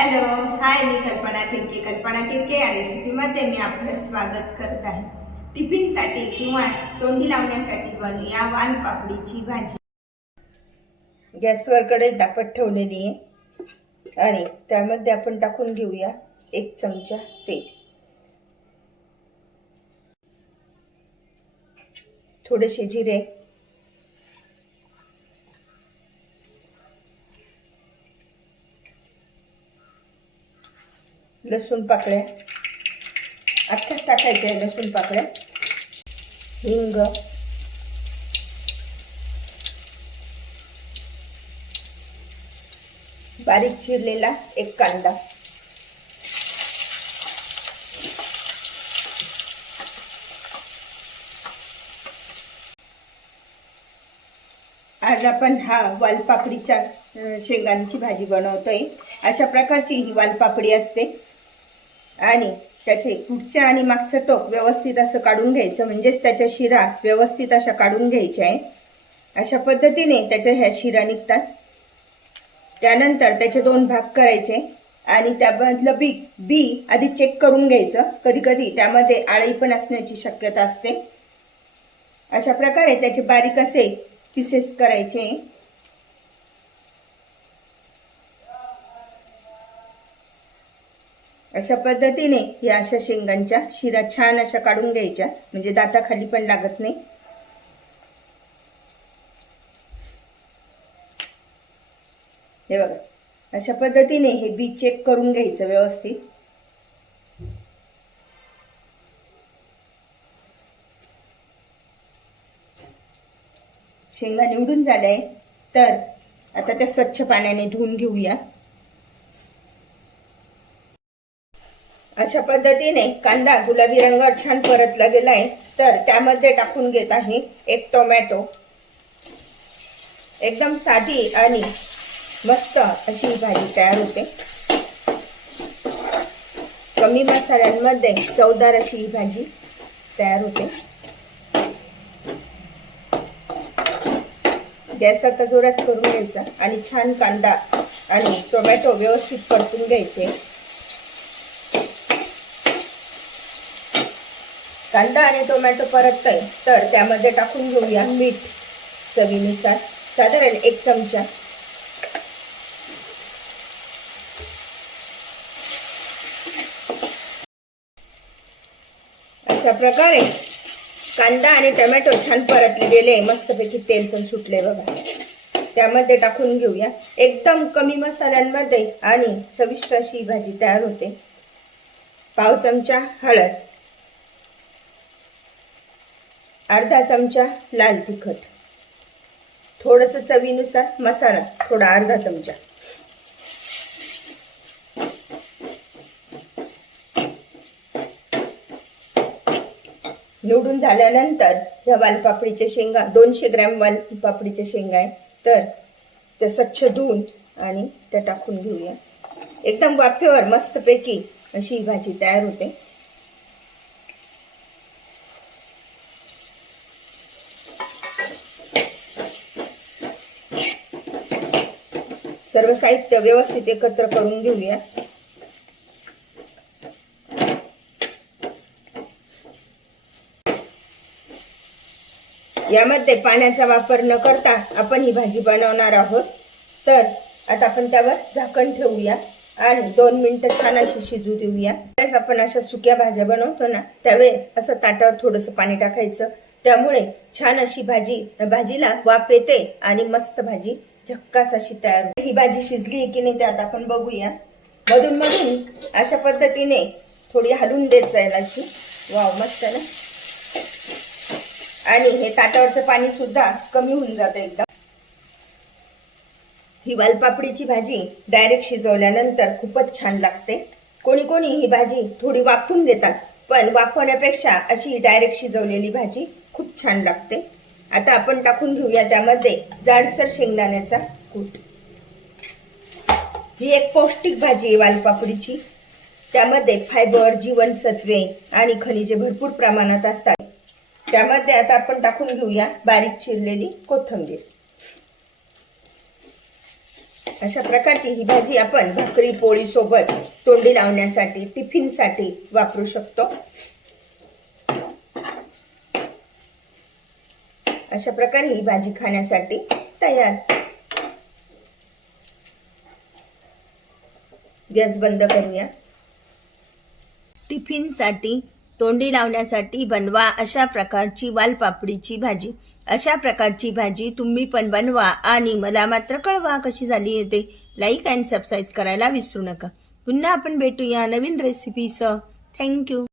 Hello hi मी कल्पना किडके कल्पना किडके या रेसिपीमध्ये मी आपलं स्वागत करत आहे. टिफिनसाठी किंवा तोंडी लावण्यासाठी बनवूया वाल पापडीची भाजी. गॅसवर कडे दापट ठेवलेली आहे. आणि त्यामध्ये आपण टाकून घेऊया एक चमचा तेल. थोडेसे जिरे लसूण पाकळ्या आत्ताच टाकायच्या आहे लसूण पाकळ्या हिंग. बारीक चिरलेला एक कांदा. आज आपण हा वालपापडीचा शेंगांची भाजी बनवतोय. अशा प्रकारची ही वालपापडी असते. आणि त्याचे पुढच्या आणि मागचं टोक व्यवस्थित असं काढून घ्यायचं म्हणजेच त्याच्या शिरा व्यवस्थित अशा काढून घ्यायच्या आहे अशा पद्धतीने त्याच्या ह्या शिरा निघतात. त्यानंतर त्याचे दोन भाग करायचे आणि त्यामधलं बी बी आधी चेक करून घ्यायचं. कधी कधी त्यामध्ये आळी पण असण्याची शक्यता असते. अशा प्रकारे त्याचे बारीक असे पिसेस करायचे. अशा पद्धतीने या अशा शेंगांच्या शिरा छान अशा काढून घ्यायच्या. म्हणजे दाताखाली पण लागत नाही. हे बघा. अशा पद्धतीने हे बी चेक करून घ्यायचं व्यवस्थित. शेंगा निवडून झाल्या आहे तर आता त्या स्वच्छ पाण्याने धुवून घेऊया. अशा पद्धतीने कांदा गुलाबी रंगावर छान परतला गेला आहे तर त्यामध्ये टाकून घेत आहे एक टोमॅटो. एकदम साधी आणि मस्त अशी ही भाजी तयार होते. कमी मसाल्यांमध्ये चवदार अशी ही भाजी तयार होते. गॅस आता जोरात करून घ्यायचा आणि छान कांदा आणि टोमॅटो व्यवस्थित परतून घ्यायचे. कांदा आणि टोमॅटो परततय तर त्यामध्ये टाकून घेऊया मीठ चवीनुसार. साधारण एक चमचा. अशा प्रकारे कांदा आणि टोमॅटो छान परतले गेले. मस्तपैकी तेल पण सुटले बघा. त्यामध्ये टाकून घेऊया. एकदम कमी मसाल्यांमध्ये आणि चविष्ट अशी भाजी तयार होते. पाव चमचा हळद. अर्धा चमचा लाल तिखट. थोडस चवीनुसार मसाला थोडा अर्धा चमचा. निवडून झाल्यानंतर ह्या वालपापडीच्या शेंगा दोनशे ग्रॅम वालपापडीच्या शेंगा आहे तर त्या स्वच्छ धुवून आणि त्या टाकून घेऊया. एकदम वाफेवर मस्तपैकी अशी ही भाजी तयार होते. सर्व साहित्य व्यवस्थित एकत्र करून घेऊया. यामध्ये पाण्याचा वापर न करता आपण ही भाजी बनवणार आहोत. तर आता आपण त्यावर झाकण ठेवूया आणि दोन मिनटं छान अशी शिजू देऊया. त्यावेळेस आपण अशा सुक्या भाज्या बनवतो ना त्यावेळेस असं ताटावर थोडंसं पाणी टाकायचं. त्यामुळे छान अशी भाजी भाजीला वाफ येते आणि मस्त भाजी झक्कास अशी तयार होते. ही भाजी शिजली की नाही ते आता आपण बघूया. मधून मधून अशा पद्धतीने थोडी हलून देत जाईल अशी वाव मस्त ना? आणि हे ताटावरचं पाणी सुद्धा कमी होऊन जातं एकदम ही वालपापडीची भाजी डायरेक्ट शिजवल्यानंतर खूपच छान लागते. कोणी कोणी ही भाजी थोडी वाफून देतात पण वाफवण्यापेक्षा अशी डायरेक्ट शिजवलेली भाजी खूप छान लागते. आता आपण टाकून घेऊया त्यामध्ये जाडसर शेंगदाण्याचा कूट. ही एक पौष्टिक भाजी आहे वालपापडीची. त्यामध्ये फायबर जीवनसत्वे आणि खनिजे भरपूर प्रमाणात असतात. त्यामध्ये आता आपण टाकून घेऊया बारीक चिरलेली कोथिंबीर. अशा प्रकारची ही भाजी आपण भाकरी पोळी सोबत तोंडी लावण्यासाठी टिफिनसाठी वापरू शकतो. अशा प्रकारे ही भाजी खाण्यासाठी तयार. गॅस बंद करूया. टिफिनसाठी तोंडी लावण्यासाठी बनवा अशा प्रकारची वालपापडीची भाजी. अशा प्रकारची भाजी तुम्ही पण बनवा आणि मला मात्र कळवा कशी झाली येते ते. लाईक अँड सबस्क्राईब करायला विसरू नका. पुन्हा आपण भेटूया नवीन रेसिपीसह थँक्यू